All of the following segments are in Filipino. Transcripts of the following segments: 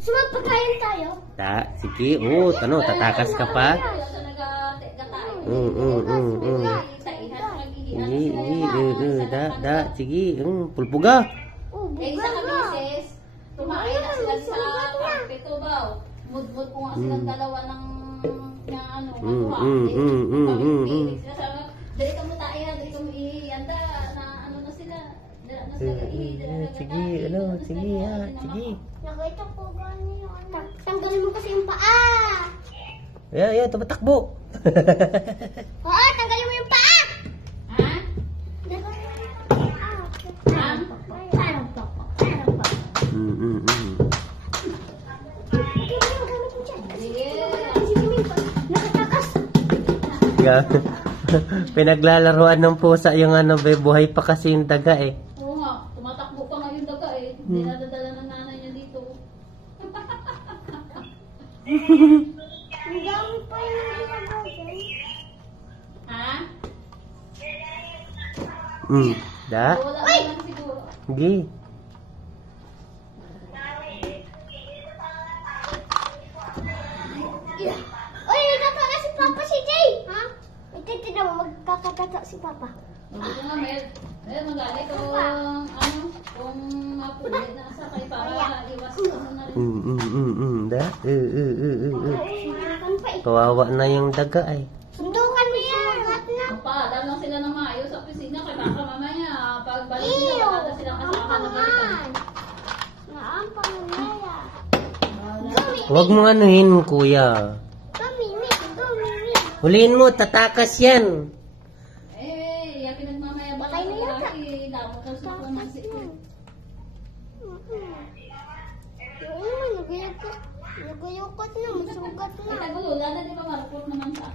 Sumapagkain tayo. Sige. Oh, tano, tatakas ka pa. Sige. Pulpuga. Eh, isa kami ni Sis. Tumain na sila sa pagpito ba? Mudmud ko nga silang dalawa ng ano, dali ka mo tayo, dali ka mo ianda, na ano na sila. Sige. Nakita ko ba niyo? Tanggalin mo kasi yung paa. Ayan, tumatakbo. Oo, tanggalin mo yung paa. Ha? Yeah. Pinaglalaruan ng pusa yung buhay pa kasi yung daga eh. Oo nga, tumatakbo pa nga yung daga eh. Dinadadala ng nanay niya dito. Ang dami pa yung ginagawa. Ha? Da? Wala naman siguro. Sige. Uy, nagkakala si Papa si Jay. Ha? Tignan mo, magkakatata si Papa. Dito nga, Mel, magalit kung kung mapulit na sa kay para iwas ko na rin. Da? Sundukan pa eh. Kawawa na yung daga ay. Sundukan mo yan. Sundukan na. Magpaalam lang sila ng maayos sa opisina kay baka mamaya pagbalik nila wala silang kasama na balikan. Naampang naya. Huwag mo anuhin, kuya. Gamimik. Huliin mo, tatakas yan. Yung pinagmamaya ba Patay na ng yata. lalaki, dapat ang suko ng Nagayukot na, masugat na. Itagulula na di ba marupot naman sa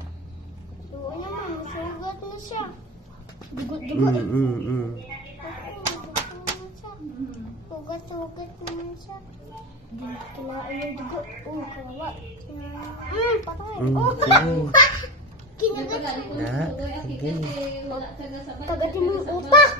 Oo naman, masugat na siya. Dugot-dugot. Sugat-sugat naman siya. Kinain yung dugot. Kawawa. Patay. Kinagat siya. Sige. wala talaga sa Tagatin mo yung utak.